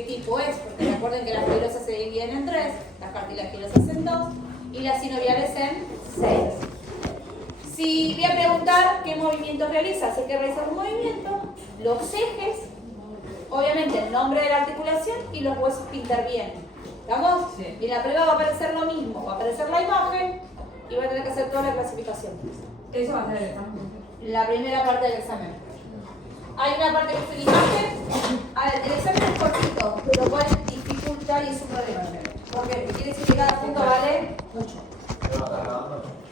qué tipo es, porque recuerden que las fibrosas se dividen en 3, las cartilaginosas en 2 y las sinoviales en 6. Si voy a preguntar qué movimientos realiza, sé que realiza un movimiento, los ejes, obviamente el nombre de la articulación y los huesos que intervienen. ¿Estamos? Sí. Y en la prueba va a aparecer lo mismo, va a aparecer la imagen y va a tener que hacer toda la clasificación. Eso va a ser el examen. La primera parte del examen. Hay una parte que es la imagen. A ver, el examen es cortito, pero cual dificulta y es un problema. ¿Por qué? Porque quiere decir que cada punto vale mucho.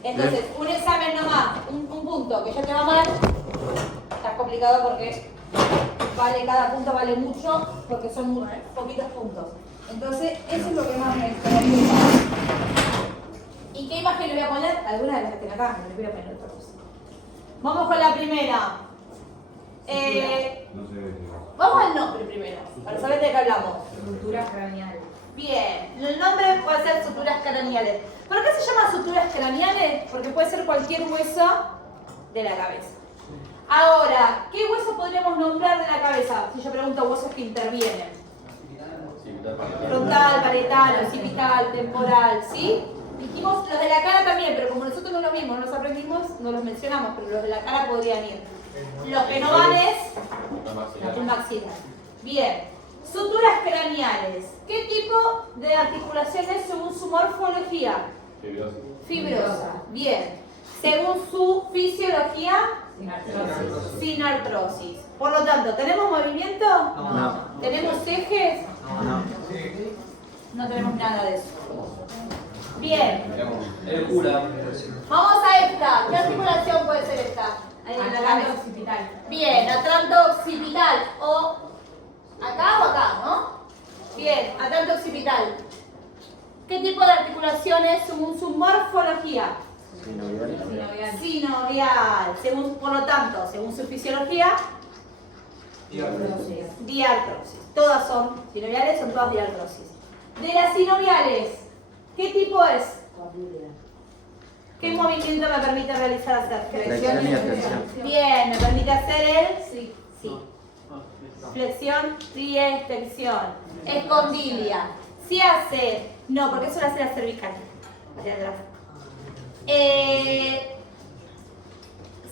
Entonces, un examen nomás, un punto que ya te va mal, está complicado porque cada punto vale mucho, porque son muy poquitos puntos. Entonces, eso es lo que más me preocupa. ¿Y qué imagen le voy a poner? Algunas de las que tengo acá, no les voy a poner otra cosa. Vamos con la primera. Vamos al nombre primero, para saber de qué hablamos. Suturas craneales. Bien, el nombre puede ser suturas craneales. ¿Por qué se llama suturas craneales? Porque puede ser cualquier hueso de la cabeza. Ahora, ¿qué hueso podríamos nombrar de la cabeza? Si yo pregunto huesos que intervienen. Frontal, parietal, occipital, temporal, ¿sí? Dijimos los de la cara también, pero como nosotros no lo vimos, no los aprendimos, no los mencionamos, pero los de la cara podrían ir. Los que no van es el maxilar. Bien, suturas craneales. ¿Qué tipo de articulaciones según su morfología? Fibrosa. Bien. Según su fisiología, sin artrosis. Por lo tanto, ¿tenemos movimiento? No. ¿Tenemos ejes? No. No tenemos nada de eso. Bien. Vamos a esta. ¿Qué articulación puede ser esta? Atlanto occipital. Bien, atlanto occipital. O acá o acá, ¿no? Bien, atlanto occipital. ¿Qué tipo de articulaciones según su morfología? Sinovial. Sinovial. Según, por lo tanto, según su fisiología, diartrosis. Todas son sinoviales, son todas diartrosis. De las sinoviales, ¿qué tipo es? ¿Qué movimiento me permite realizar hacer? Flexión y extensión. Bien, me permite hacer el sí. Flexión y extensión. Escondilia. Si hace, no, porque eso lo hace la cervical. Hacia atrás.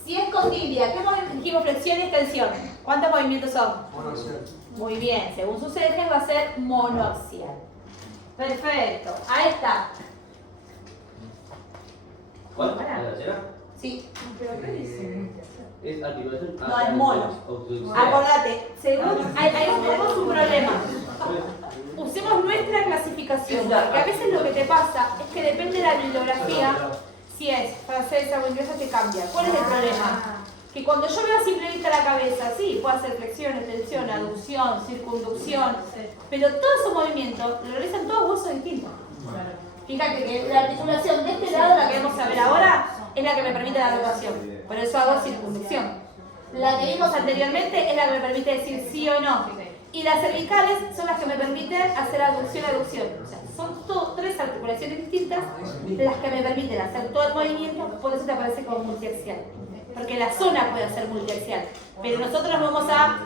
Si es condilia, ¿qué movimiento? Dijimos flexión y extensión. ¿Cuántos movimientos son? Monoaxial. Muy bien, según sus ejes va a ser monoaxial. Perfecto, ahí está. ¿Cuál? ¿La tercera? Sí. ¿Pero qué dice? Es articulación. No, es mono. Acordate, según, ahí tenemos un problema. Usemos nuestra clasificación, porque a veces lo que te pasa es que depende de la bibliografía, si es francesa o inglesa te cambia. ¿Cuál es el problema? Que cuando yo veo a simple vista la cabeza, sí, puedo hacer flexión, extensión, aducción, circunducción, pero todos esos movimientos lo realizan todos huesos distintos. Fíjate que la articulación de este lado, la que vamos a ver ahora, es la que me permite la rotación. Por eso hago circunducción. La que vimos anteriormente es la que me permite decir sí o no. Y las cervicales son las que me permiten hacer aducción. O sea, son tres articulaciones distintas las que me permiten hacer todo el movimiento, por eso te aparece como multiaxial. Porque la zona puede ser multiaxial. Pero nosotros nos vamos a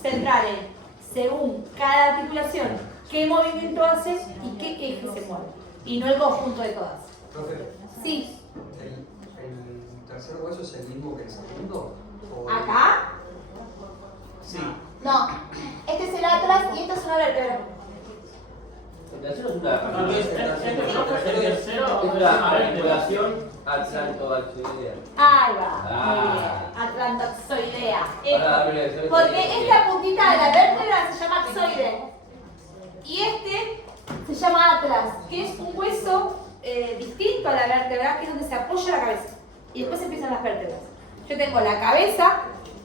centrar en, según cada articulación, qué movimiento hace y qué eje se mueve. Y no el conjunto de todas. Profe, Sí. ¿el tercer hueso es el mismo que el segundo? ¿O- ¿Acá? Sí. No. Este es el atlas y esta es una vértebra. La tercera es una articulación atlantoaxilar. Ahí va. Muy bien. Atlantoxoidea. Ahora, Porque esta puntita de la vértebra se llama axoide. Y este se llama atlas, que es un hueso distinto a la vértebra, que es donde se apoya la cabeza. Y después empiezan las vértebras. Yo tengo la cabeza,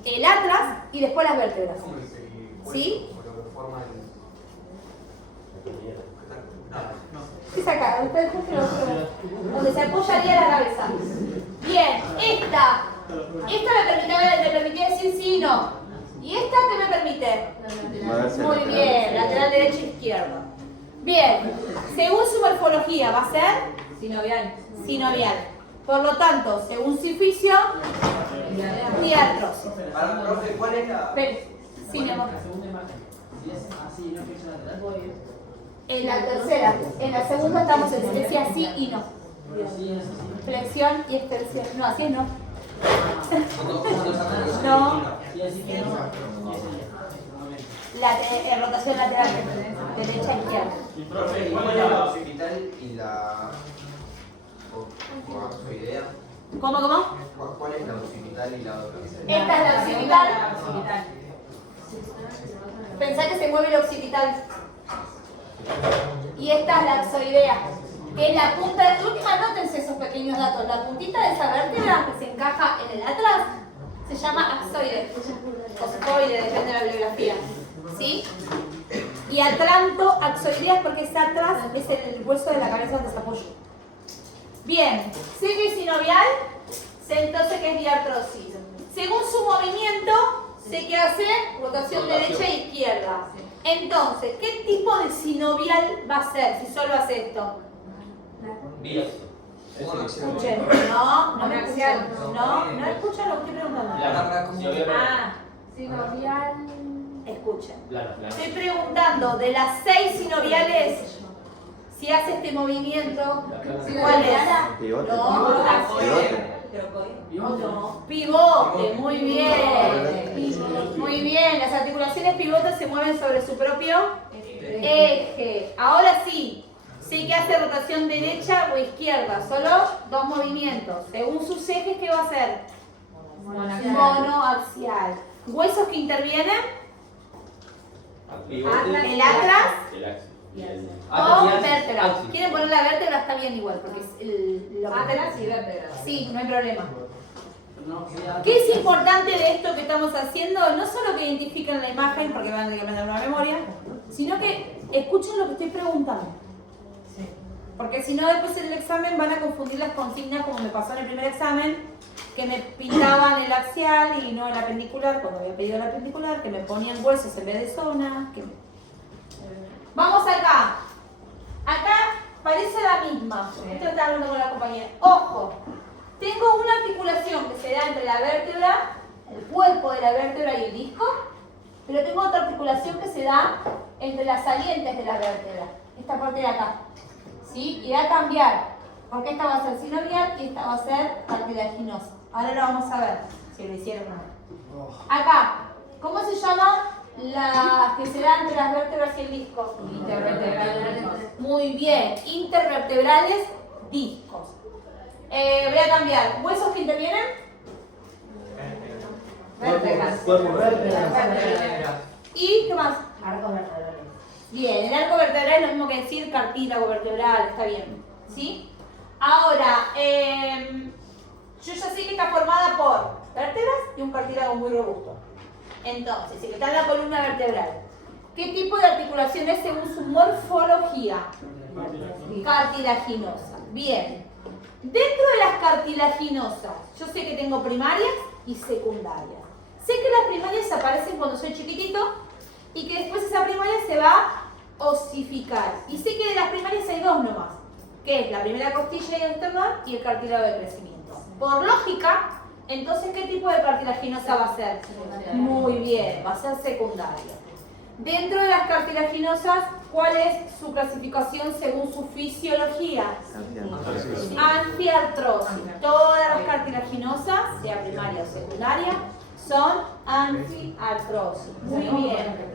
el atlas y después las vértebras. ¿Cómo es el hueso? ¿Sí? ¿O lo que forma el...? Es acá, ustedes donde se apoyaría la cabeza. Bien, esta me permitía decir sí y no. ¿Y esta qué me permite? Muy bien, lateral derecho e izquierdo. Bien, según su morfología va a ser sinovial. Por lo tanto, según su fisio, diartrosis. Profe, ¿cuál es la...? Sí, mi amor. En la tercera. En la segunda estamos en decir así y no. Flexión y extensión. No, así es no. No. La rotación lateral, derecha e izquierda. Y profe, ¿cuál es la occipital y la coaxoidea? ¿Cómo? ¿Cuál es la occipital y la otra? Esta es la occipital. Pensá que se mueve el occipital. Y esta es la axoidea, que es la punta de... Última, anótense esos pequeños datos. La puntita de esa vértebra que se encaja en el atrás se llama axoide. O scoide, depende de la bibliografía. ¿Sí? Y atlanto, axoidea, porque está atrás, es el hueso de la cabeza donde se apoya. Bien, sé que es sinovial, sé entonces que es diartrosis. Según su movimiento, sé que hace rotación derecha e izquierda. Entonces, ¿qué tipo de sinovial va a ser si solo hace esto? Vías. Escuchen, no me escuchan. No escuchan lo que estoy preguntando. Ah, Sinovial. escuchen. Plano. Estoy preguntando de las 6 sinoviales, si hace este movimiento, ¿cuál es? Pivote. No, Pivote. pivote, muy bien. Muy bien, las articulaciones pivotes se mueven sobre su propio eje. Ahora sí, sé que hace rotación derecha o izquierda, solo 2 movimientos. Según sus ejes, ¿qué va a hacer? Monoaxial. ¿Huesos que intervienen? El atlas o vértebra. ¿Quieren poner la vértebra? Está bien igual, porque es lo que Atlas y vértebra. sí, no hay problema. ¿Qué es importante de esto que estamos haciendo? No solo que identifiquen la imagen, porque van a tener que aprender una memoria, sino que escuchen lo que estoy preguntando. Porque si no, después en el examen van a confundir las consignas, como me pasó en el primer examen, que me pintaban el axial y no el apendicular, cuando había pedido el apendicular, que me ponían huesos en vez de zonas. Vamos acá. Acá parece la misma. Esto está hablando con la compañera. Ojo. Tengo una articulación que se da entre la vértebra, el cuerpo de la vértebra y el disco, pero tengo otra articulación que se da entre las salientes de la vértebra, esta parte de acá. ¿Sí? Y va a cambiar, porque esta va a ser sinovial y esta va a ser cartilaginosa. Ahora lo vamos a ver, si lo hicieron o no. Acá, ¿cómo se llama la que se da entre las vértebras y el disco? Intervertebrales. Muy bien, intervertebrales, discos. Voy a cambiar. ¿Huesos que intervienen? Vértebras. ¿Y qué más? Arcos vertebrales. Bien, el arco vertebral es lo mismo que decir cartílago vertebral, está bien. ¿Sí? Ahora, yo ya sé que está formada por vértebras y un cartílago muy robusto. Entonces, si está en la columna vertebral, ¿qué tipo de articulación es según su morfología? Cartilaginosa. Bien. Dentro de las cartilaginosas, yo sé que tengo primarias y secundarias. Sé que las primarias aparecen cuando soy chiquitito y que después esa primaria se va a osificar. Y sé que de las primarias hay 2 nomás, que es la primera costilla y el esternón y el cartílago de crecimiento. Por lógica, entonces, ¿qué tipo de cartilaginosa va a ser? Muy bien, va a ser secundaria. Dentro de las cartilaginosas, ¿cuál es su clasificación según su fisiología? Anfiartrosis. Todas las cartilaginosas, sea primaria o secundaria, son anfiartrosis. Muy bien.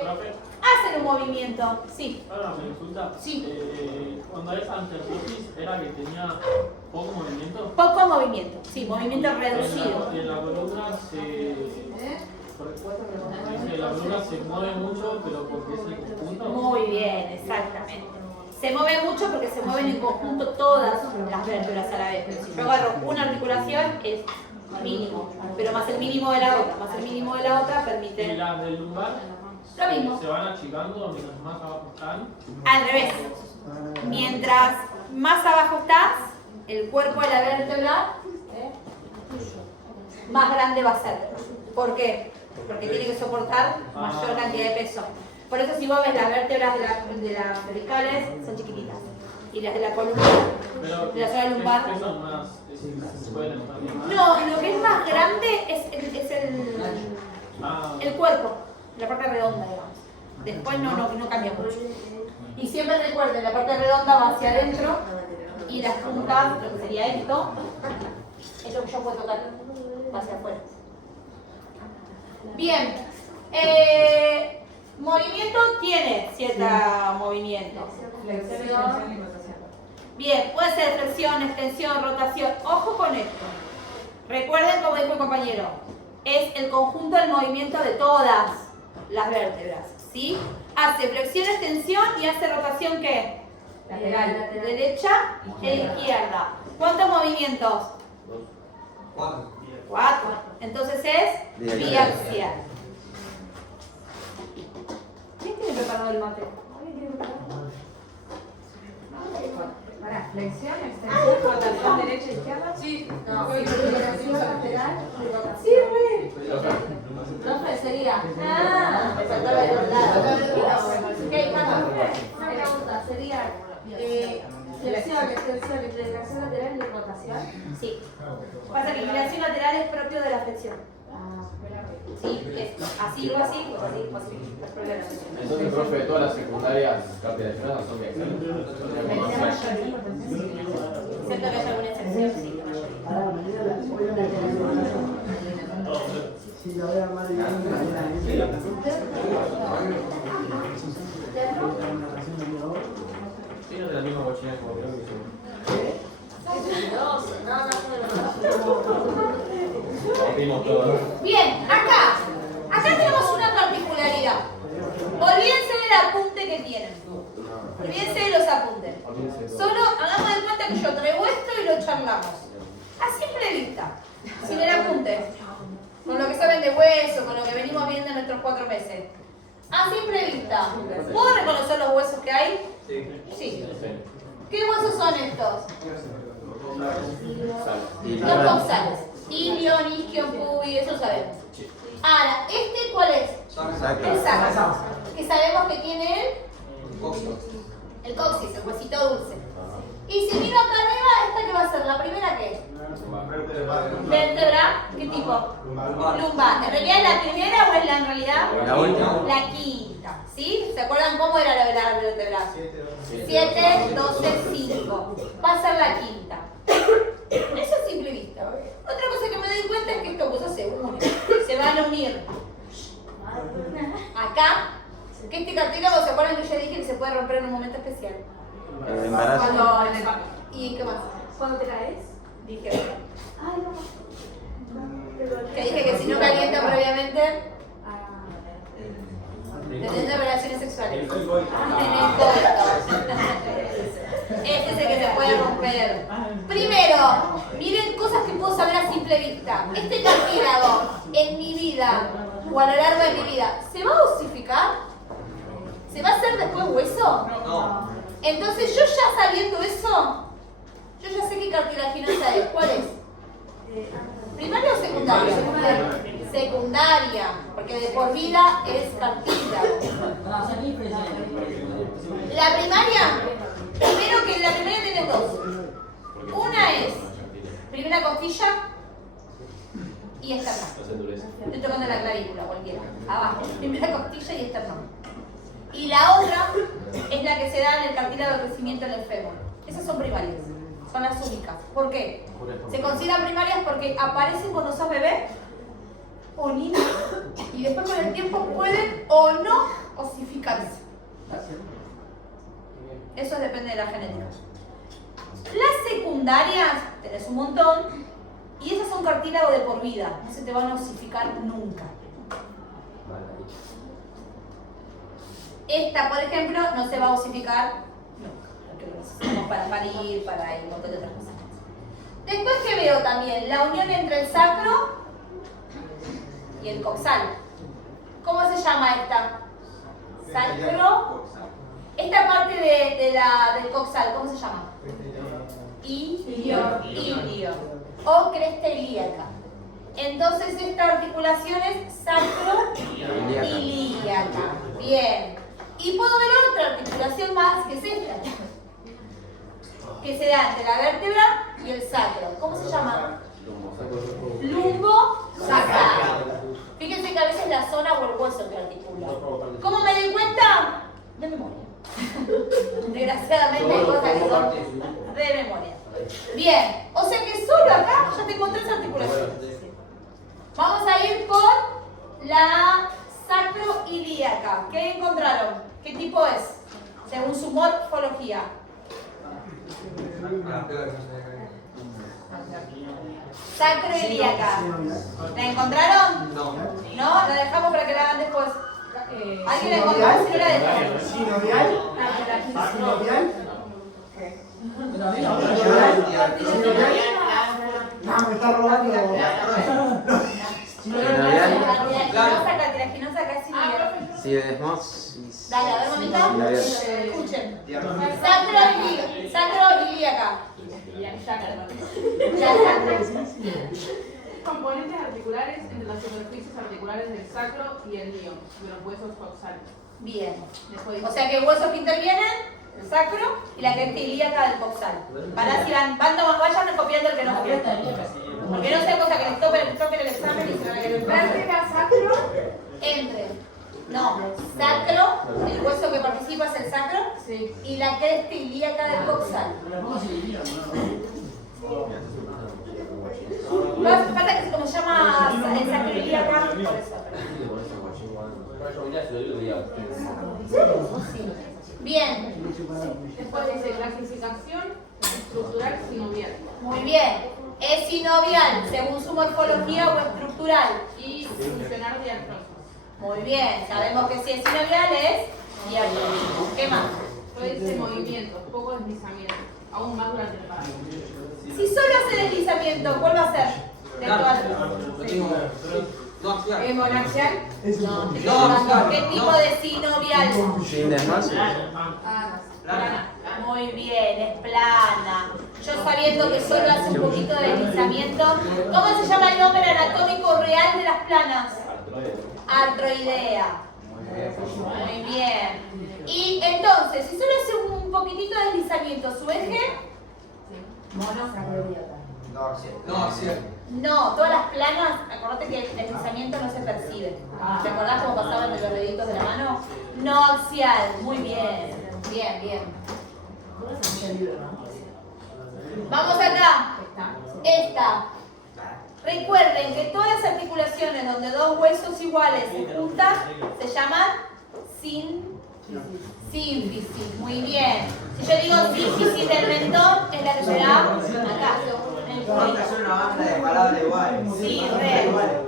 Profe, Hacen un movimiento. Sí. ahora me consulta. Sí. Cuando es anterrosis, ¿era que tenía poco movimiento? Poco movimiento. Sí, movimiento reducido. En la columna la columna se mueve mucho, pero porque es el conjunto. Muy bien, exactamente. Se mueve mucho porque se mueven en conjunto todas las vértebras a la vez. Pero si yo agarro una articulación es mínimo, pero más el mínimo de la otra, más el mínimo de la otra Y permite las del lumbar lo mismo. se van achicando mientras más abajo están. Al revés. Mientras más abajo estás, el cuerpo de la vértebra más grande va a ser. ¿Por qué? Porque tiene que soportar mayor cantidad de peso. Por eso si vos ves las vértebras de las cervicales son chiquititas. Y las de la columna, Pero de la zona lumbar. ¿qué son más? ¿Se pueden notar bien más? No, lo que es más grande es El cuerpo, la parte redonda, digamos. Después no cambia mucho. Y siempre recuerden, la parte redonda va hacia adentro y las puntas, lo que sería esto, es lo que yo puedo tocar, va hacia afuera. Bien. Movimiento tiene cierto movimiento. Flexión y rotación. Bien, puede ser flexión, extensión, rotación. Ojo con esto. Recuerden, como dijo el compañero, es el conjunto del movimiento de todas las vértebras, ¿sí? Hace flexión, extensión y hace rotación, ¿qué? Lateral. Derecha e izquierda. ¿Cuántos movimientos? 4. 4. Entonces es biaxial. ¿Quién tiene preparado el mate? ¿Alguien tiene preparado? Para flexión, extensión, rotación derecha e izquierda. Sí. No, flexión lateral y rotación. Sí, güey. Profe, sería. Me faltaba el lado. Ok, Carlos, una pregunta. Sería flexión, extensión, inclinación lateral y rotación. Sí. Pasa que inclinación lateral es propio de la flexión. Sí, es así o así, pues así, pues así. Es propio de la flexión. Entonces, profe, todas las secundarias cartilaginosas son biaxiales. Excepto que haya alguna excepción, sí, la mayoría. ¿Tienes de la misma mochila como creo que son? Rompimos todo. Bien, acá tenemos una particularidad. Olvídense del apunte que tienen. Olvídense de los apuntes. Solo hagamos de cuenta que yo traigo esto y lo charlamos. A simple vista, sin el apunte. Con lo que saben de hueso, con lo que venimos viendo en nuestros 4 meses. A simple vista, ¿puedo reconocer los huesos que hay? Sí. ¿Qué huesos son estos? Los coxales. Ilion, isquion, pubis, eso sabemos. Ahora, ¿este cuál es? El sacro. Que sabemos que tiene el coxis, el huesito dulce. Y si miro acá arriba, ¿esta qué va a ser? ¿La primera qué es? Vértebra, ¿qué tipo? Lumbar. ¿En realidad es la primera o es la en realidad? La última. La quinta. ¿Sí? ¿Se acuerdan cómo era la vértebra? 7, 12, 5. Va a ser la quinta. Eso es simple vista. Otra cosa que me doy cuenta es que estos huesos se unen. Se van a unir. Acá, que este cartílago, ¿se acuerdan que yo dije que se puede romper en un momento especial? El embarazo. ¿Y qué más? ¿Cuándo te caes? Dije. Ay, no. Que dije que si no calienta previamente, teniendo relaciones sexuales. En el coito. Este es el que se puede romper. Primero, miren cosas que puedo saber a simple vista. Este cartílago, en mi vida, o a lo largo de mi vida, ¿se va a osificar? ¿Se va a hacer después hueso? No. Entonces, yo ya sabiendo eso, yo ya sé qué cartilaginosa es. ¿Cuál es? ¿Primaria o secundaria? Secundaria, porque de por vida es cartílago. La primaria, primero que en la primaria tenés dos. Una es primera costilla y esternón. Estoy tocando la clavícula, cualquiera. Abajo, primera costilla y esternón. Y la otra es la que se da en el cartílago de crecimiento en el fémur. Esas son primarias, son las únicas. ¿Por qué? Se consideran primarias porque aparecen cuando sos bebé o niño y después con el tiempo pueden o no osificarse. Eso depende de la genética. Las secundarias, tenés un montón, y esas son cartílago de por vida, no se te van a osificar nunca. Esta, por ejemplo, no se va a osificar nunca, porque lo necesitamos para parir, para un montón de otras cosas. Después que veo también la unión entre el sacro y el coxal. ¿Cómo se llama esta? Sacro. Esta parte del coxal, ¿cómo se llama? Ilio. O cresta ilíaca. Entonces esta articulación es sacro-ilíaca. Bien. Y puedo ver otra articulación más, que es esta. Que se da entre la vértebra y el sacro. ¿Cómo se llama? Lumbo sacral. Fíjense que a veces la zona o el hueso que articula. ¿Cómo me doy cuenta? De memoria. Desgraciadamente hay cosas que son de memoria. Bien, o sea que solo acá ya tengo 3 articulaciones. Vamos a ir con la sacroilíaca. ¿Qué encontraron? ¿Qué tipo es? Según su morfología. Sacroilíaca. ¿La encontraron? No. ¿No? La dejamos para que la hagan después. ¿Alguien la encontró? Si no la dejamos. ¿Sinovial? No, me está robando. Cartilaginosa, casi no. Si es más. Dale, a ver, mamita. Sinovial. Escuchen. Sacroilíaca. Componentes articulares entre las superficies articulares del sacro y el lío, de los huesos coxales. Bien. Después O sea que huesos que intervienen, el sacro y la cresta ilíaca del coxal. Para si vayan copiando el que no copió. Porque no sea cosa que les toquen el examen y se van a querer. Vértebra, sacro. Entre. No, sacro, el hueso que participa es el sacro, sí. y la cresta ilíaca del coxal. Pasa que como se llama el sacro ilíaca, por eso. Bien. Después dice clasificación estructural sinovial. Muy bien. Es sinovial, según su morfología o estructural. Y funcionar diartrosis. Muy bien. Sabemos que si es sinovial es diartrosis. ¿Qué más? Después dice movimientos, poco deslizamiento, aún más durante el parto. Si solo hace deslizamiento, ¿cuál va a ser? De todas. No axial. ¿Monaxial? No, ¿Qué tipo de sinovial? Sin desmás. Plana. Muy bien, es plana. Yo sabiendo que solo hace un poquito de deslizamiento. ¿Cómo se llama el nombre anatómico real de las planas? Artroidea. Muy bien. Y entonces, si solo hace un poquitito de deslizamiento, ¿su eje? No, axial. No axial. No, todas las planas, acordate que el deslizamiento no se percibe. ¿Te acordás cómo pasaban de los deditos de la mano? No axial, muy bien. Bien, bien. Vamos acá. Esta. Recuerden que todas las articulaciones donde dos huesos iguales se juntan se llaman sínfisis. Muy bien. Si yo digo sínfisis del mentón, es la que será acá. Vamos a hacer una banda de palabras iguales. Sí, re.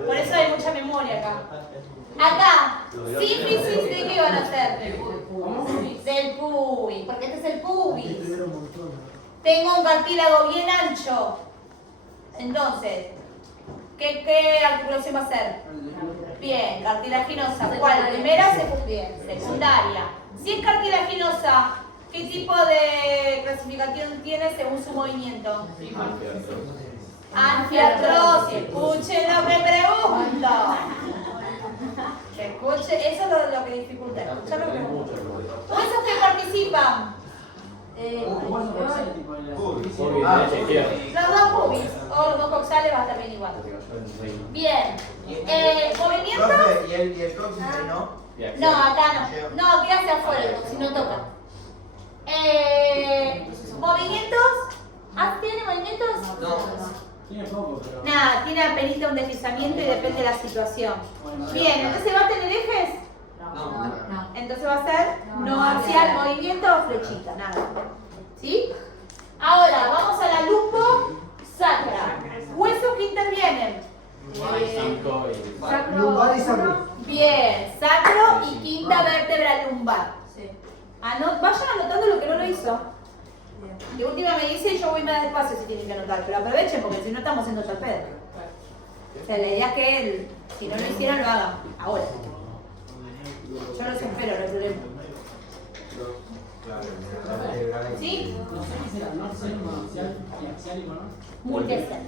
Por eso hay mucha memoria acá. Acá, sínfisis de qué van a hacer? Del pubis, porque este es el pubis. Tengo un cartílago bien ancho. Entonces, ¿qué articulación va a ser? Bien, cartilaginosa. ¿Cuál? ¿Primera? Secundaria. Si es cartilaginosa, ¿qué tipo de clasificación tiene según su movimiento? Anfiartrosis. Escuchen lo que pregunto. Escuche, eso es lo que dificulta. Escuchar lo que pregunto. ¿Huesos que participan? Los dos pubis o los dos coxales va a estar bien igual. Bien. ¿Movimientos? ¿Y el coxis no? No, acá no. No, queda hacia afuera, si no toca. ¿Movimientos? ¿Tiene movimientos? No. Tiene poco, pero. Nada, tiene apenas un deslizamiento y depende de la situación. Bien, entonces ¿va a tener ejes? No. Entonces va a ser no axial, movimiento o flechita, nada. ¿Sí? Ahora, vamos a la lumbo sacra. Huesos que intervienen. Lumbar y sacro. Bien, sacro y quinta vértebra lumbar. Vayan anotando lo que no lo hizo. De última me dice y yo voy más despacio si tienen que anotar, pero aprovechen porque si no estamos haciendo torpedo. O sea, la idea es que él, si no lo hicieran, lo hagan ahora. Yo los espero, no hay problema. ¿Sí? Multiaxial.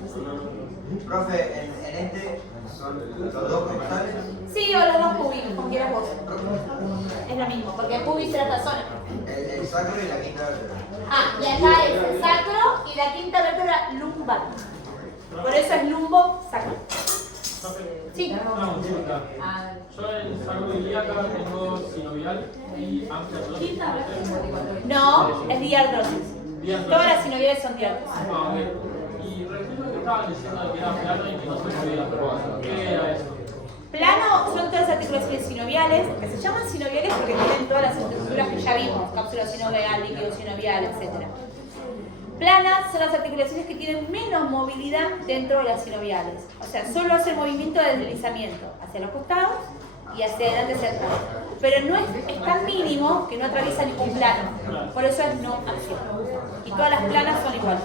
Profe, en este son los dos coxales. Sí, o los dos pubis, como quieras vos. Es lo mismo, porque pubis era esta zona. El sacro y la quinta vértebra. Y acá es el sacro y la quinta vértebra lumbar. Por eso es lumbo sacro. Sí. Una consulta. Yo en sacro ilíaca tengo sinovial y amplia. No, es diartrosis. Todas las sinoviales son diartrosis. Ah, ok. Y recién lo que estaban diciendo que era plano y que no se podía. ¿Qué era eso? Plano son todas las articulaciones sinoviales, que se llaman sinoviales porque tienen todas las estructuras que ya vimos, cápsula sinovial, líquido sinovial, etc. Planas son las articulaciones que tienen menos movilidad dentro de las sinoviales. O sea, solo hacen movimiento de deslizamiento hacia los costados y hacia adelante, hacia atrás. Pero no es tan mínimo que no atraviesa ningún plano. Por eso es no acción. Y todas las planas son iguales.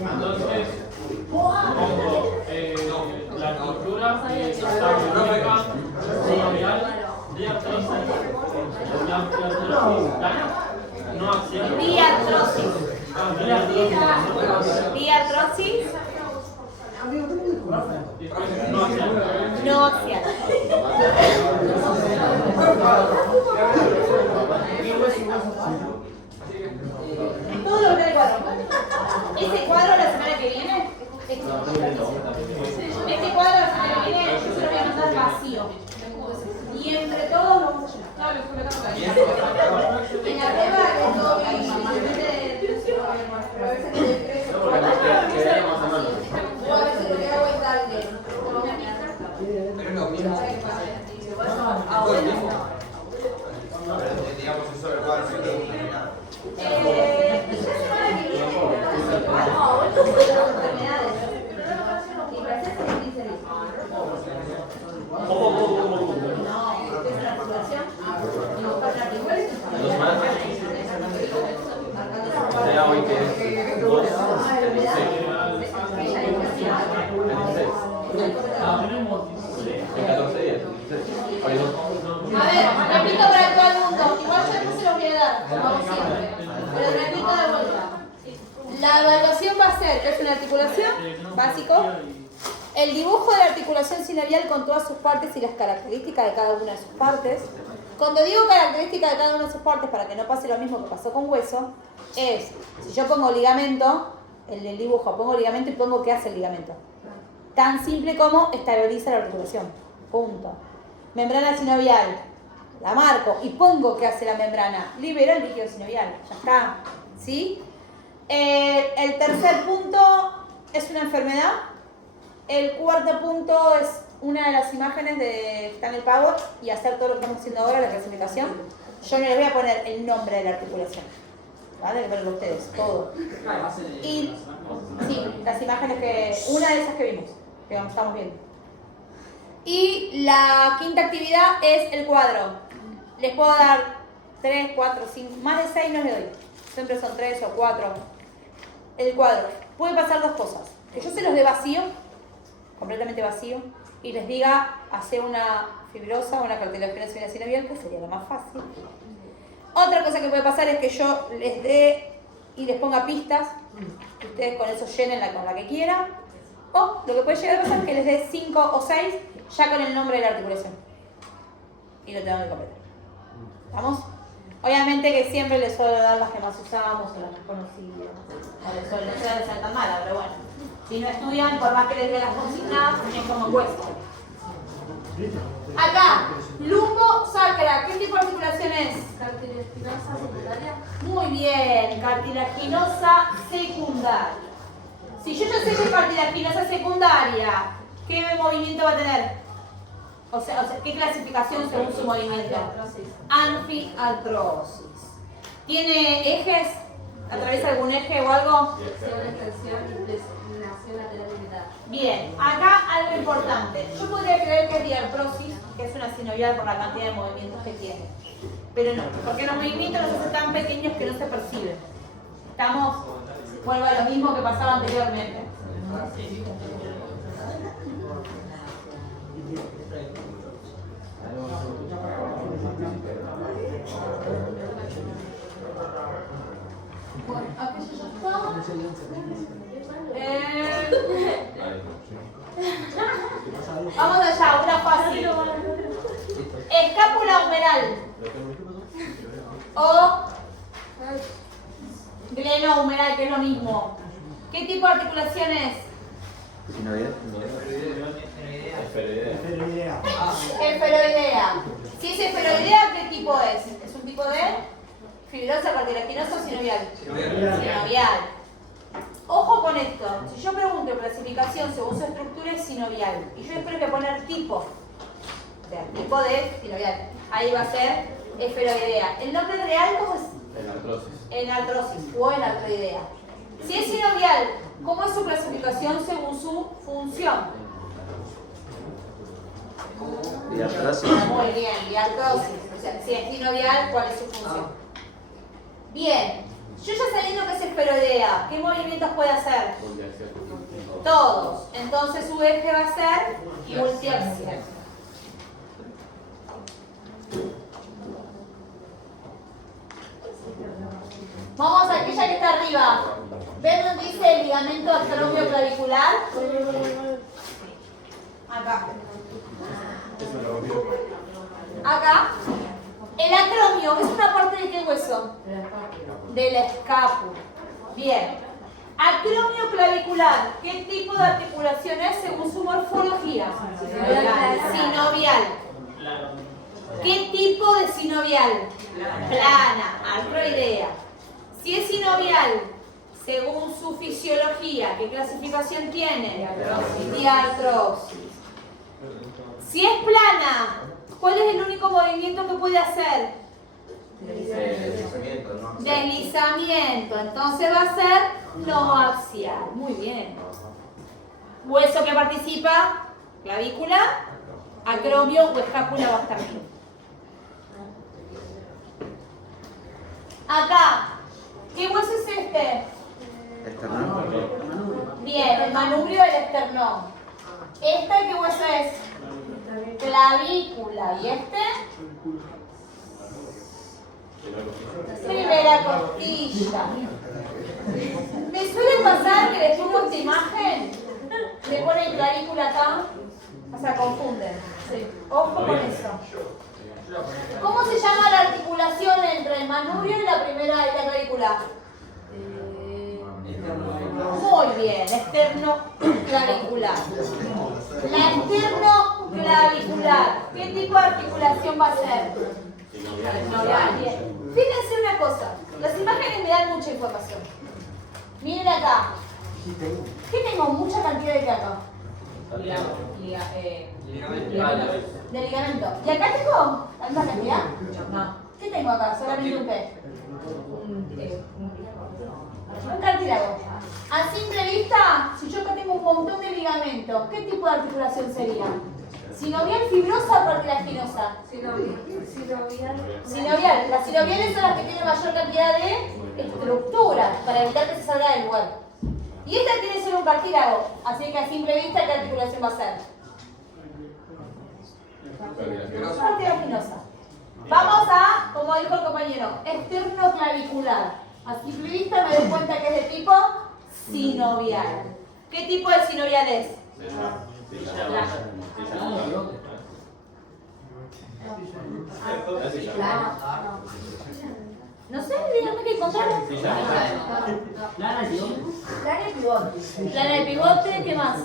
Entonces, pongo la estructura de sacro sinovial, diartrosis, no acción. Diartrosis. Diartrosis. Diartrosis. No acción. No axial. Todo lo que está el cuadro. Ese cuadro la semana que viene. Este cuadro la semana que viene yo se lo voy a mandar vacío. Y entre todos lo vamos a llenar. En la prueba que todo Pero es lo mismo. Todo lo mismo. Digamos eso del cuadro, sí, nada. la semana que viene, no, esto es de las enfermedades. Y para hacer triglicerídos. No, es una articulación. Y buscar una articulación. Sería hoy que es 2, 14 días. A ver, repito para todo el mundo. Igual yo no se los voy a dar, como siempre. Pero repito de vuelta. La evaluación va a ser que es una articulación, básico. El dibujo de la articulación sinovial con todas sus partes y las características de cada una de sus partes. Cuando digo características de cada una de sus partes, para que no pase lo mismo que pasó con hueso, es, si yo pongo ligamento, en el dibujo pongo ligamento y pongo qué hace el ligamento. Tan simple como estabiliza la articulación. Punto. Membrana sinovial, la marco y pongo qué hace la membrana. Libera el líquido sinovial. Ya está. ¿Sí? El tercer punto es una enfermedad. El cuarto punto es una de las imágenes de está en el Power y hacer todo lo que estamos haciendo ahora, la clasificación. Yo no les voy a poner el nombre de la articulación. ¿Vale? Verlo ustedes, todo. Y sí, las imágenes que. Una de esas que vimos, que estamos viendo. Y la quinta actividad es el cuadro. Les puedo dar 3, 4, 5, más de 6 no les doy. Siempre son 3 o 4. El cuadro. Puede pasar dos cosas. Que yo se los dé vacío, completamente vacío, y les diga hacer una fibrosa o una cartilaginosis sinovial, que sería lo más fácil. Otra cosa que puede pasar es que yo les dé y les ponga pistas, que ustedes con eso llenen con la que quieran. O lo que puede llegar a pasar es que les dé 5 o 6 ya con el nombre de la articulación. Y lo tengo que completar. ¿Vamos? Obviamente que siempre les suelo dar las que más usamos o las más conocidas. No les suele ser tan mala, pero bueno. Si no estudian, por más que les dé las consignas, es como cuesta. Acá, lumbo sacra. ¿Qué tipo de articulación es? Cartilaginosa secundaria. Muy bien, cartilaginosa secundaria. Si yo ya sé que es cartilaginosa secundaria, ¿qué movimiento va a tener? O sea, ¿qué clasificación según su movimiento? Anfiartrosis. ¿Tiene ejes? ¿Atraviesa algún eje o algo? Flexión, extensión, inclinación lateral limitada. Bien, acá algo importante. Yo podría creer que es diartrosis, que es una sinovial por la cantidad de movimientos que tiene. Pero no, porque los movimientos los hace tan pequeños que no se perciben. Estamos, vuelvo a lo mismo que pasaba anteriormente. Bueno, aquí ya está. Vamos allá, una fácil. Escápula humeral. O glenohumeral, que es lo mismo. ¿Qué tipo de articulación es? Sinovial. Esferoidea. Esferoidea. Si es esferoidea, ¿qué tipo es? ¿Es un tipo de fibrosa, cartilaginosa o sinovial? Sinovial. Ojo con esto. Si yo pregunto clasificación según su estructura, es sinovial. Y yo después voy a poner tipo. O sea, tipo de sinovial. Ahí va a ser esferoidea. ¿El nombre real cómo es? Enartrosis. Enartrosis o enartroidea. Si es sinovial, ¿cómo es su clasificación según su función? Diartrosis. Muy bien, diartrosis. O sea, si es sinovial, ¿cuál es su función? Bien. Yo ya sabiendo que es esferoidea, ¿qué movimientos puede hacer? Todos. Entonces su eje va a ser multiaxial. Vamos a aquella que está arriba. ¿Ven donde dice el ligamento acromioclavicular? Acá. Acá. El acromio es una parte de qué hueso? De la escápula. Bien. Acromio clavicular. ¿Qué tipo de articulación es según su morfología? Sinovial. ¿Qué tipo de sinovial? Plana, artroidea. Si es sinovial, según su fisiología, ¿qué clasificación tiene? Diartrosis. Si es plana, ¿cuál es el único movimiento que puede hacer? Deslizamiento, ¿no? Deslizamiento. Entonces va a ser no axial. Muy bien. Hueso que participa, clavícula, acromio o escápula va a estar bien. Acá, ¿qué hueso es este? Esternón. Bien, el manubrio del esternón. ¿Este qué hueso es? Clavícula. ¿Y este? Primera costilla. Me suele pasar que les pongo esta imagen, le ponen clavícula acá, o sea, confunden. Sí. Ojo con eso. ¿Cómo se llama la articulación entre el manubrio y la primera y la clavícula? Muy bien, esternoclavicular. La esternoclavicular, ¿qué tipo de articulación va a ser? Bien. Fíjense una cosa, las imágenes me dan mucha información. Miren acá. ¿Qué tengo? Mucha cantidad de qué acá. De ligamento. ¿Y acá tengo la misma cantidad? No. ¿Qué tengo acá? Solamente un P. Un cartílago. A simple vista, si yo acá tengo un montón de ligamentos, ¿qué tipo de articulación sería? ¿Sinovial, fibrosa o cartilaginosa? Sinovial. Las sinoviales son las que tienen mayor cantidad de estructuras para evitar que se salga del lugar. Y esta tiene solo un cartílago, así que a simple vista, ¿qué articulación va a ser? Cartilaginosa. Vamos a, como dijo el compañero, esternoclavicular. A simple vista me doy cuenta que es de tipo sinovial. ¿Qué tipo de sinovial es? No sé, díganme qué encontraron. Plana de pivote. Plana de pivote, ¿qué más?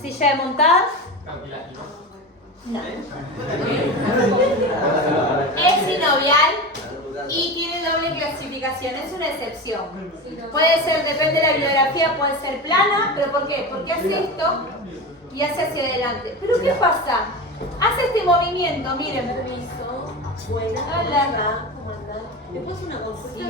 Silla de montar. No. Es sinovial y tiene doble clasificación, es una excepción. Puede ser, depende de la bibliografía, puede ser plana, pero ¿por qué? Porque hace esto y hace hacia adelante. ¿Pero qué pasa? Hace este movimiento, miren. Permiso. Buena. Hola. ¿Cómo andás? ¿Me puedo hacer una consulta?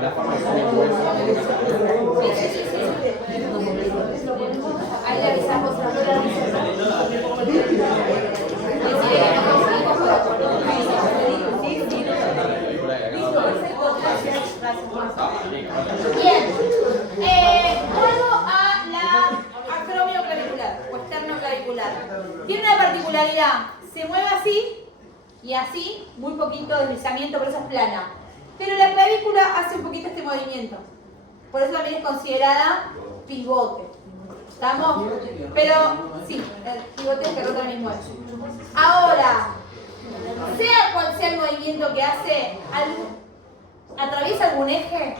La formación del hueso. Ahí le avisamos a Bien, vuelvo a la acromioclavicular o externoclavicular. Tiene una particularidad, se mueve así y así, muy poquito deslizamiento, por eso es plana. Pero la clavícula hace un poquito este movimiento, por eso también es considerada pivote. ¿Estamos? Pero sí, el pivote es que rota el mismo eje. Ahora, sea cual sea el movimiento que hace, ¿atraviesa algún eje?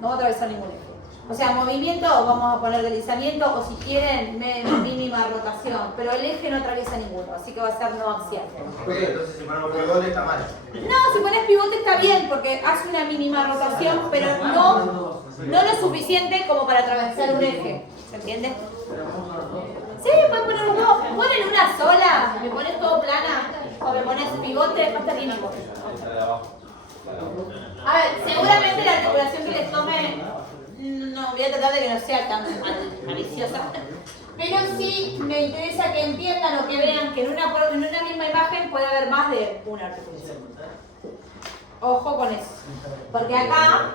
No va a atravesar ningún eje. O sea, movimiento, vamos a poner deslizamiento o si quieren, mínima rotación, pero el eje no atraviesa ninguno, así que va a ser no axial. Entonces si ponemos pivote está mal. No, si pones pivote está bien porque hace una mínima rotación, pero no lo suficiente como para atravesar un eje. ¿Se entiende? Sí, puedes poner un dos. Ponen una sola, me pones todo plana o me pones pivote, va a estar bien igual. A ver, seguramente la articulación que les tome, no voy a tratar de que no sea tan maliciosa, pero sí me interesa que entiendan o que vean que en una misma imagen puede haber más de una articulación. Ojo con eso. Porque acá,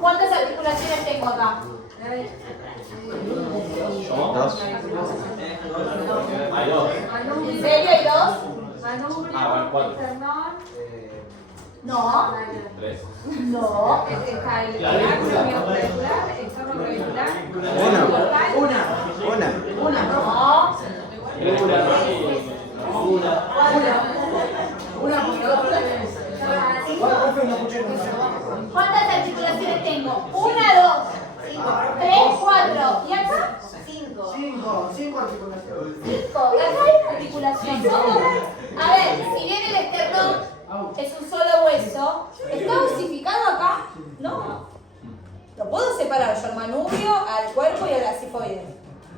¿cuántas articulaciones tengo acá? Dos. Hay dos. ¿En serio hay dos? Bueno, cuatro. No. Tres. No. Está el acromioclavicular, externoclavicular. Una. No. ¿Cuántas articulaciones tengo? Una, dos, tres, cuatro. ¿Y acá? Cinco. Cinco articulaciones. Cinco. Acá hay una articulación. A ver, si bien el esternón es un solo hueso, ¿está osificado acá? No. Lo puedo separar yo al manubrio, al cuerpo y al asifoide.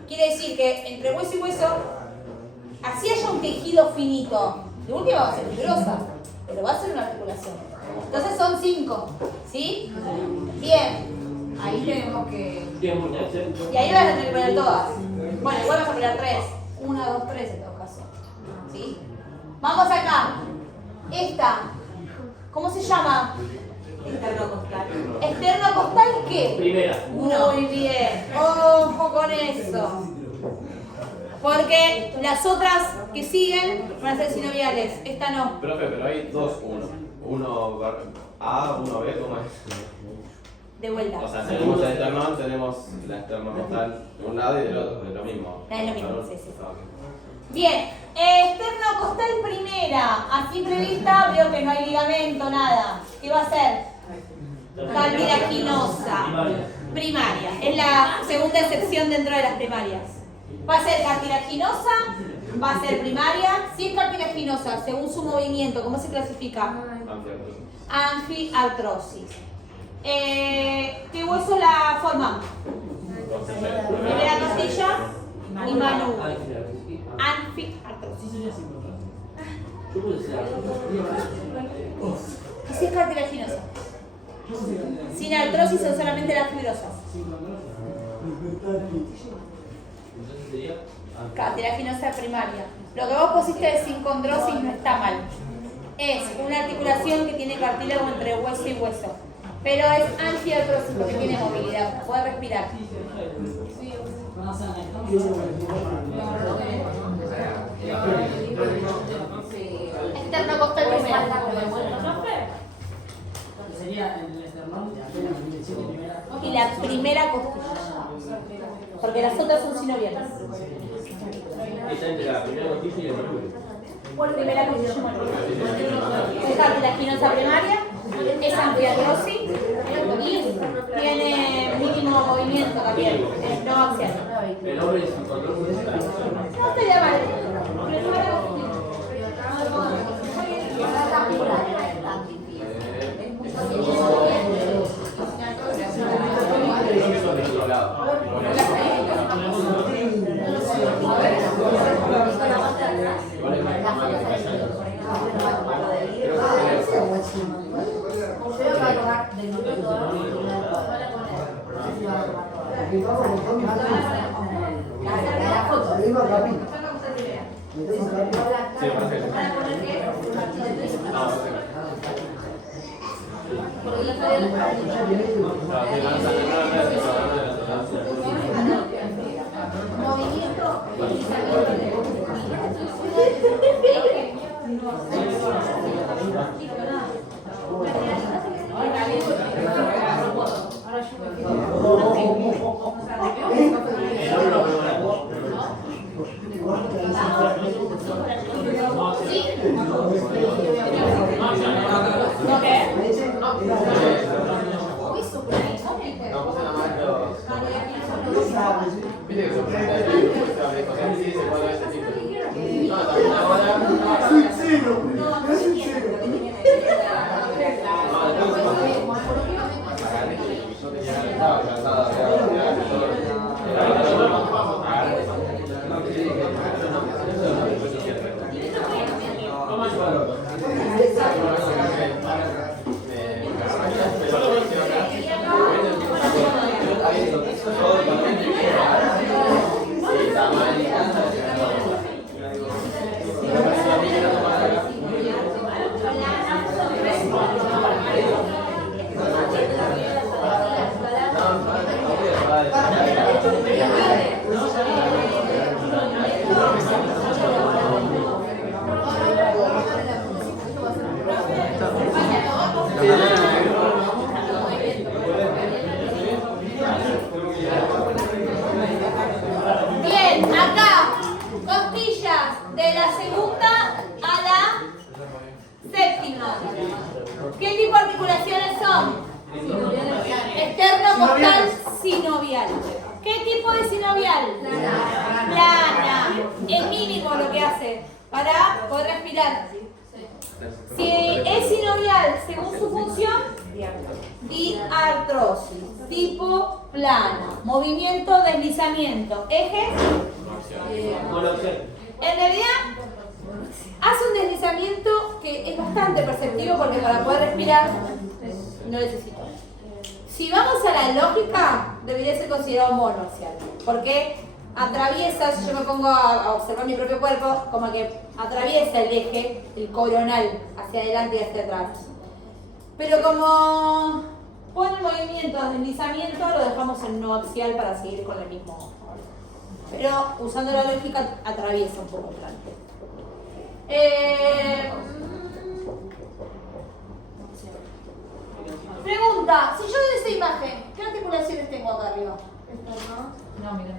Quiere decir que entre hueso y hueso, así haya un tejido finito. De última va a ser fibrosa, pero va a ser una articulación. Entonces son 5, ¿sí? Bien. Ahí tenemos que... Y ahí vas a tener que poner todas. Bueno, igual vas a poner 3. 1, 2, 3 en todo caso. ¿Sí? Vamos acá. Esta. ¿Cómo se llama? Esternocostal. ¿Esternocostal qué? Primera. Muy bien. Ojo con eso. Porque las otras que siguen van a ser sinoviales. Esta no. Profe, pero hay dos, uno A, uno B, ¿cómo es? De vuelta. O sea, tenemos el esternón, tenemos la esternocostal de un lado y del otro, de lo mismo. Es lo mismo, sí. Ah, ok. Bien, esternocostal primera, así prevista, veo que no hay ligamento, nada. ¿Qué va a ser? Cartilaginosa. Primaria, es la segunda excepción dentro de las primarias. Va a ser cartilaginosa, va a ser primaria. Si es cartilaginosa, según su movimiento, ¿cómo se clasifica? Anfiartrosis. ¿Qué hueso la forman? Primera costilla y manubrio. Anfiartrosis. ¿Y si es cartilaginosa? Sin artrosis son solamente las fibrosas. Cartilaginosa primaria. Lo que vos pusiste de sincondrosis no está mal. Es una articulación que tiene cartílago entre hueso y hueso. Pero es anfiartrosis porque tiene movilidad, puede respirar. Esternocostal primera. Y la primera costilla. Porque las otras son sinoviales. Está entre la primera costilla y el manubrio. Por primera costilla y manubrio. Es cartilaginosa primaria, es anfiartrosis y tiene mínimo movimiento también, es no axial. El hombre es sincondrosis. No estaría mal. Primera costilla. Bien, acá, costillas de la segunda a la séptima. ¿Qué tipo de articulaciones son? Externo-costal sinovial. ¿Qué tipo de sinovial? Plana. Es mínimo lo que hace para poder respirar. Si es sinovial según su función, diartrosis. Tipo plana. Movimiento, deslizamiento. Eje. En realidad, hace un deslizamiento que es bastante perceptivo porque para poder respirar no necesito. Si vamos a la lógica, debería ser considerado monoaxial, porque atraviesa, si yo me pongo a observar mi propio cuerpo, como que atraviesa el eje, el coronal, hacia adelante y hacia atrás. Pero como pone movimiento de deslizamiento, lo dejamos en no axial para seguir con el mismo. Pero usando la lógica, atraviesa un poco el plano. Pregunta, si yo doy esa imagen, ¿qué articulaciones tengo acá arriba? No, mira.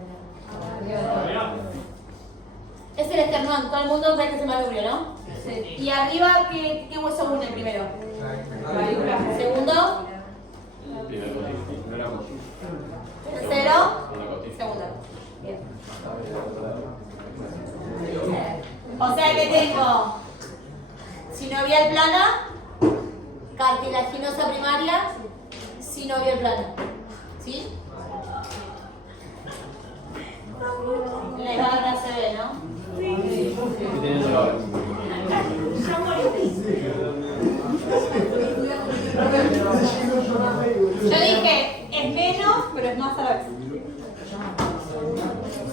Es el esternón, todo el mundo sabe que se me abrió, ¿no? Sí. ¿Y arriba qué hueso une primero? ¿Segundo? ¿Tercero? Segundo. Bien. O sea que tengo sinovial plana, cartilaginosa primaria, sinovial plana. ¿Sí? La imagen se ve, ¿no? Sí. Yo dije, es menos, pero es más a la vez.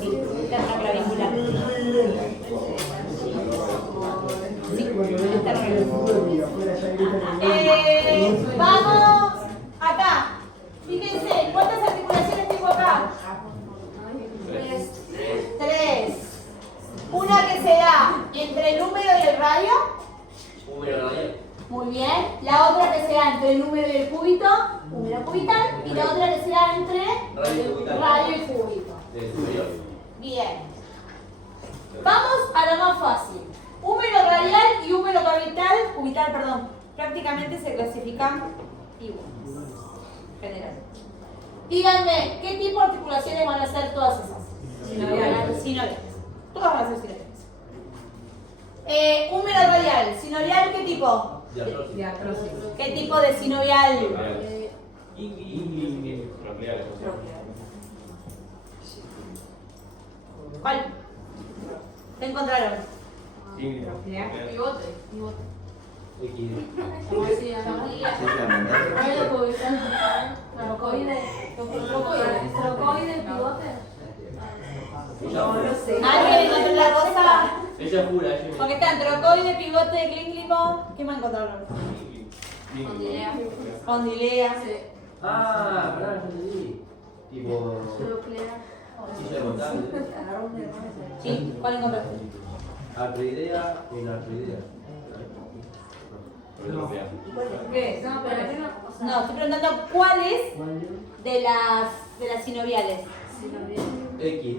Sí, interna clavicular. Vamos acá. Fíjense, ¿cuántas articulaciones tengo acá? Tres. Una que se da entre el húmero y el radio. Muy bien. La otra que se da entre el húmero y el cúbito, húmero cubital. Y la otra que se da entre radio y cúbito. Bien. Vamos a lo más fácil. Húmero radial y húmero cubital, perdón, prácticamente se clasifican igual. General. Díganme, ¿qué tipo de articulaciones van a ser todas esas? Sinoviales. Todas van a ser sinoviales. Húmero radial, sinovial, ¿qué tipo? Diartrosis. ¿Qué tipo de sinovial? ¿Cuál? ¿Te encontraron? Pivote. Trocoide, No lo sé. ¿Alguien encontró la cosa? Ella es pura, ella es Porque están trocoide, pivote, clínglimo. ¿Qué más encontraron? Condilea. Condilea. Ah, pará, ya entendí. Tipo. Silla de montaña. Sí, ¿cuál encontraste? Artroidea y narcoidea. ¿Qué? No, pero aquí no. No, estoy preguntando cuáles de las sinoviales. X.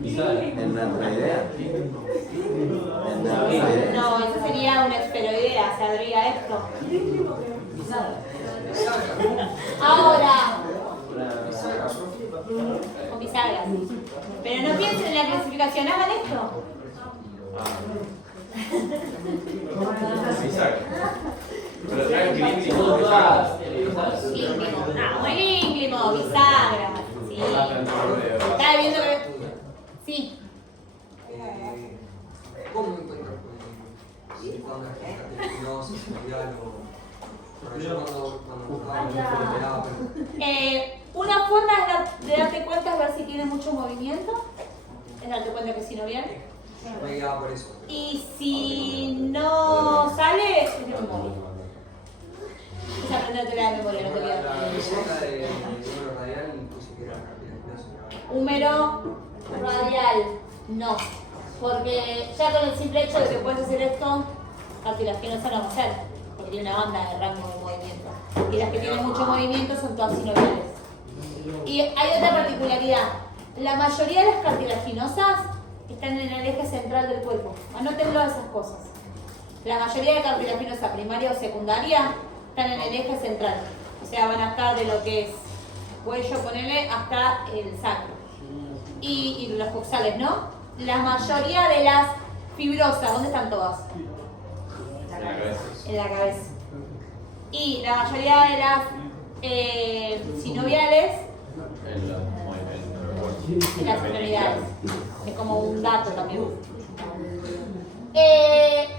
Bisagra. En la otra idea. En la otra Bisagra. idea. No, eso sería una esferoidea, se adhería esto. Ahora, con bisagras. Pero no piensen en la clasificación, hagan esto. Bisagra. Pero trae clínico todas. Clínglimo. Ah, muy clínglimo, bisagra. Sí. Estaba viendo que. Sí. ¿Cómo me encuentro con la cartilaginosis, sinovial o...? Porque yo cuando estaba Una forma de darte cuenta es ver si tiene mucho movimiento. Es darte cuenta que es sinovial. me guiaba por eso. Y si no sale, es un móvil. Es aprenderte la memoria, no te La queda. receta de número radial incluso que era cartilaginosis. Húmero radial, no. Porque ya con el simple hecho de que puedes hacer esto, cartilaginosa no vamos a hacer. Porque tiene una banda de rango de movimiento. Y las que tienen mucho movimiento son todas sinoviales. Y hay otra particularidad. La mayoría de las cartilaginosas están en el eje central del cuerpo. Anótenlo esas cosas. La mayoría de cartilaginosa primaria o secundaria están en el eje central. O sea, van a estar de lo que es cuello, ponele, hasta el sacro. Y los coxales, ¿no? La mayoría de las fibrosas, ¿dónde están todas? En la cabeza. Y la mayoría de las sinoviales En los movimientos. en las extremidades. Es como un dato también.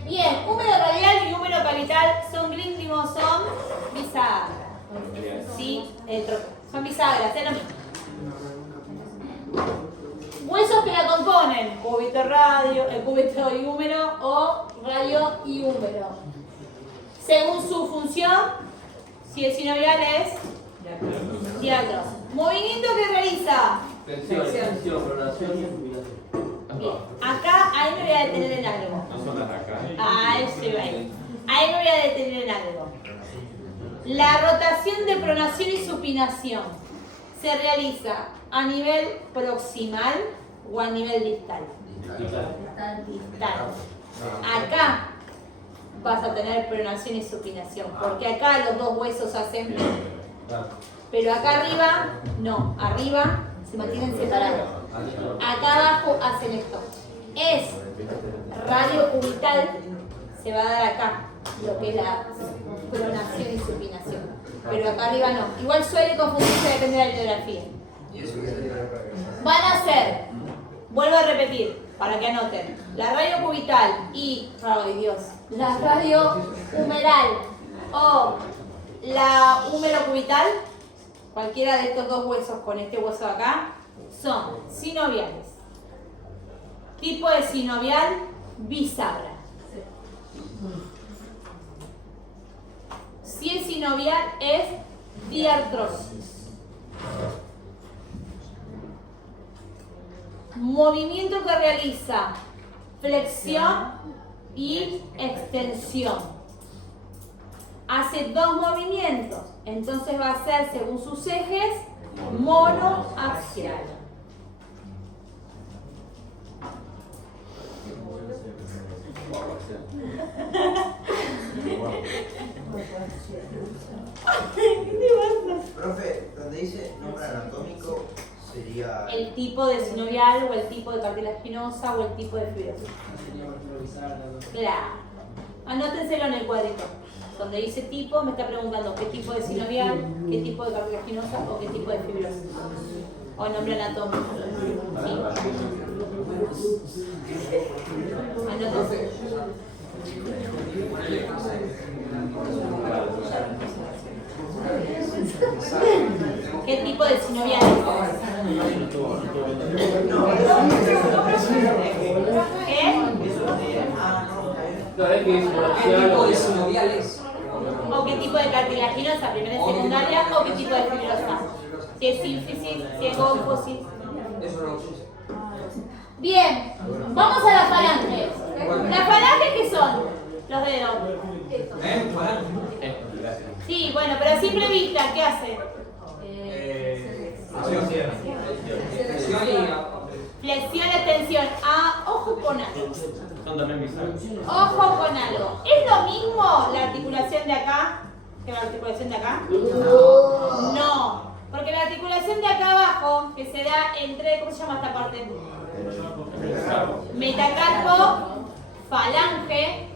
Bien, húmero radial y húmero capital son glíndimos, son bisagras. Sí, son bisagras, es lo mismo. Huesos que la componen, cúbito radio, cúbito y húmero o radio y húmero. Según su función, si el sinovial es diatros. Movimiento que realiza. Tensión, pronación y supinación. Bien, acá ahí me voy a detener en algo. No son las acá. Ahí estoy ahí. Ahí me voy a detener en algo. La rotación de pronación y supinación se realiza a nivel proximal o a nivel distal. Distal. Acá vas a tener pronación y supinación, porque acá los dos huesos hacen, pero acá arriba no, arriba se mantienen separados. Acá abajo hacen esto. Es radio cubital, se va a dar acá lo que es la pronación y supinación, pero acá arriba no. Igual suele confundirse, depende de la bibliografía. Y eso que sería Van a ser, vuelvo a repetir, para que anoten, la radio cubital y, ay Dios, la radio humeral o la húmero cubital, cualquiera de estos dos huesos con este hueso de acá, son sinoviales. Tipo de sinovial, bisagra. Si el sinovial es diartrosis. Movimiento que realiza flexión y extensión. Hace dos movimientos, entonces va a ser, según sus ejes, monoaxial. Profe, donde dice nombre anatómico sería... El tipo de sinovial o el tipo de cartilaginosa o el tipo de fibrosis. Claro. Anótenselo en el cuadrito. Donde dice tipo, me está preguntando qué tipo de sinovial, qué tipo de cartilaginosa o qué tipo de fibrosis. O nombre anatómico. Sí. Anótense. ¿Qué tipo de sinovial es? ¿Qué? ¿Qué tipo de sinovial es? ¿O qué tipo de cartilaginosa, primera y secundaria? ¿O qué tipo de fibrosa? Si es sínfisis, si es gonfosis. Eso no lo sé. Bien, vamos a las falanges. ¿Las falanges qué son? Los dedos. Sí, bueno, pero a simple vista, ¿qué hace? Flexión, extensión. Ah, ojo con algo. Son también bisagras. Ojo con algo. ¿Es lo mismo la articulación de acá que la articulación de acá? No. Porque la articulación de acá abajo, que se da entre, ¿cómo se llama esta parte? Metacarpo, falange,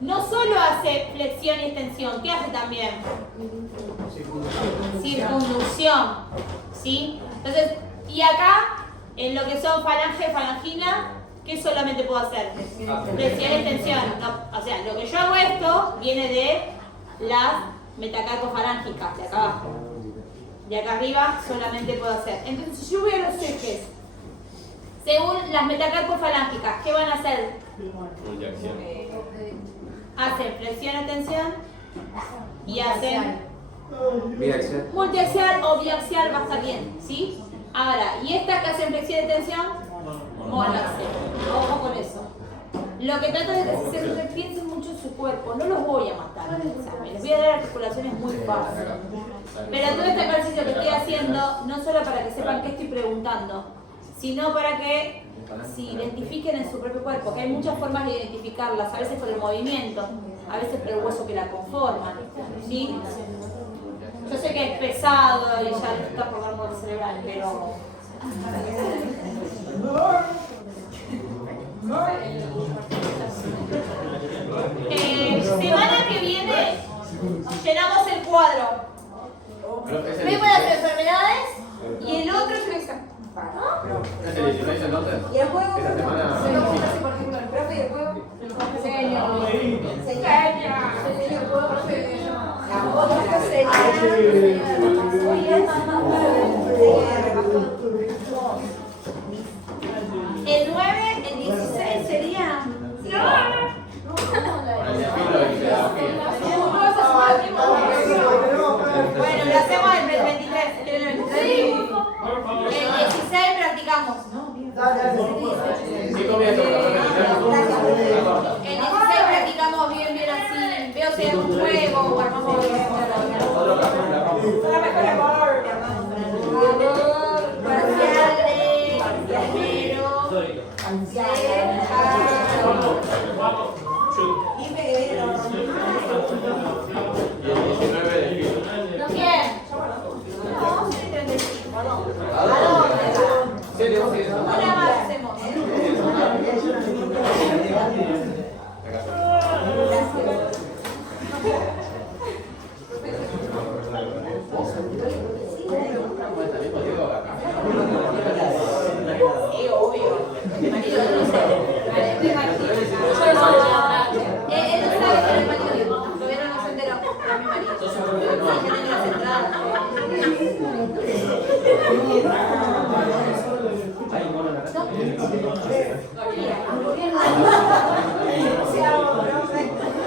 no solo hace flexión y extensión, ¿qué hace también? Circunducción, ¿sí? Entonces, y acá, en lo que son falange, falangina, ¿qué solamente puedo hacer? Flexión y extensión. No, o sea, lo que yo hago esto viene de las metacarpofalángicas, de acá abajo. De acá arriba solamente puedo hacer. Entonces, si yo voy a los ejes, según las metacarpofalángicas, ¿qué van a hacer? Inyección. Hacen flexión, extensión y hacen Biaxial. multiaxial o biaxial, va a estar bien, ¿sí? Ahora, y estas que hacen flexión y extensión, monoaxial. Ojo con eso. Lo que trato de que se piensen mucho en su cuerpo, no los voy a matar en el examen, les voy a dar articulaciones muy fáciles. Pero todo este ejercicio que estoy haciendo, no solo para que sepan qué estoy preguntando, sino para que se identifiquen en su propio cuerpo, que hay muchas formas de identificarlas, a veces por el movimiento, a veces por el hueso que la conforma, ¿sí? Yo sé que es pesado y ya está por dar muerte cerebral, pero... Semana que viene llenamos el cuadro. Vemos las enfermedades y el otro es el examen. ¿Es el 16 entonces? ¿Y el juego? Esa semana. Profe, ¿y el juego? Señor. El 9, el 16 sería... Bueno, lo hacemos el 23. El 16 practicamos. Sí, comienzo. El 16 practicamos bien así. Veo si hay un juego o armamos una más hacemos. Sí, obvio. Mi marido no sé. Él no sabe que es mi marido. Todavía no se enteró. Es mi marido. Sí, tiene las entradas.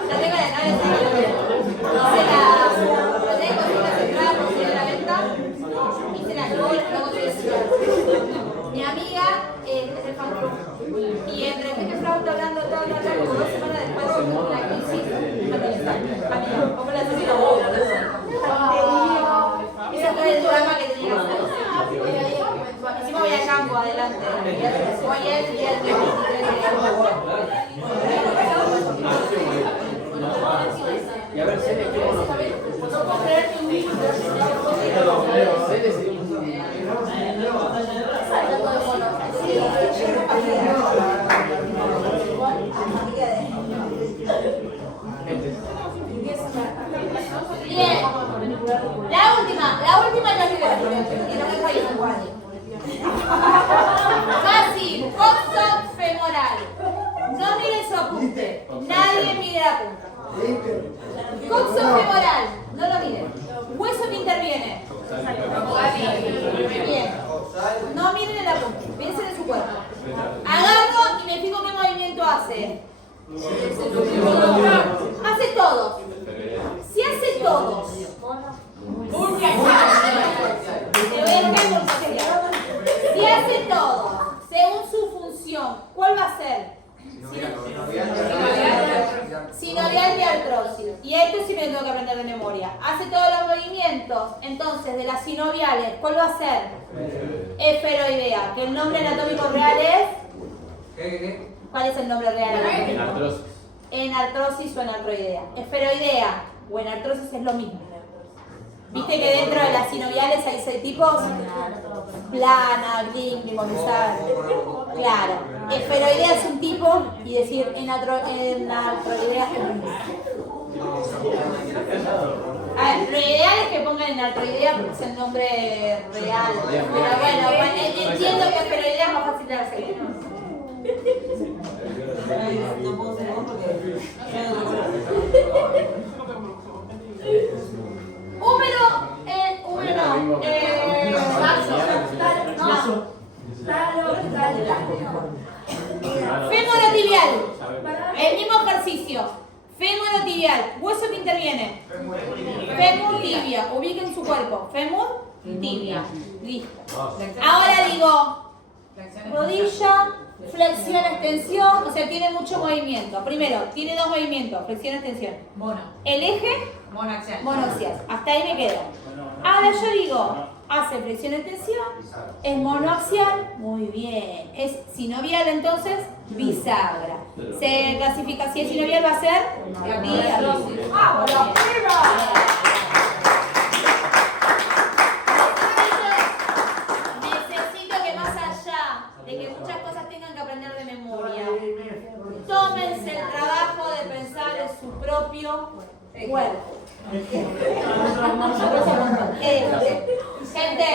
La tengo en la cabeza. Lo tengo sin las entradas, no sé la venta. Y se la llevo y luego te decía. Mi amiga es el fan club. Y entre que Frau está hablando, como 2 semanas después, la crisis, ¿cómo la haces? Esa fue el drama que tenía que hacer. Encima voy a campo adelante. Voy a ir el día 23 Y a ver, Cele, ¿qué vamos a hacer? no puedo creer que un niño Cele sería un... Bien. La última ya que y no me fallo. Fácil, coxo femoral. No miren su apunte. Nadie mire la punta. Coxo femoral. No lo miren. Hueso que interviene. Bien. No todos. Te voy a explicar por qué. Si hace todos, según su función, ¿cuál va a ser? Sinovial y artrosis. Y esto sí me lo tengo que aprender de memoria. Hace todos los movimientos. Entonces, de las sinoviales, ¿cuál va a ser? Esferoidea. Que el nombre anatómico real es... ¿Qué? ¿Cuál es el nombre real anatómico? En artrosis. En artrosis o en artroidea. Esferoidea o en artrosis es lo mismo. ¿Viste que dentro de las sinoviales hay 6 tipos? Plana, gling, limonizada. Claro. Esferoidea es un tipo y decir en artroidea es lo mismo. A ver, lo ideal es que pongan en artroidea porque es el nombre real. Pero bueno, entiendo que esferoidea es más fácil de hacer. No puedo ser vos porque Femorotibial. El mismo ejercicio. Femorotibial. Hueso que interviene. Femur, tibia. Ubiquen su cuerpo. Femur, tibia. Listo. Ahora digo rodilla, flexión, extensión. O sea, tiene mucho movimiento. Primero, tiene 2 movimientos. Flexión, extensión. El eje, monoaxial. Hasta ahí me quedo. Ahora yo digo, hace flexión, extensión. Es monoaxial. Muy bien. Es sinovial, entonces, bisagra. Se clasifica, si es sinovial va a ser diartrosis. ¡Vamos, la prueba! Necesito que más allá de que muchas cosas tengan que aprender de memoria, tómense el trabajo de pensar en su propio cuerpo. Gente,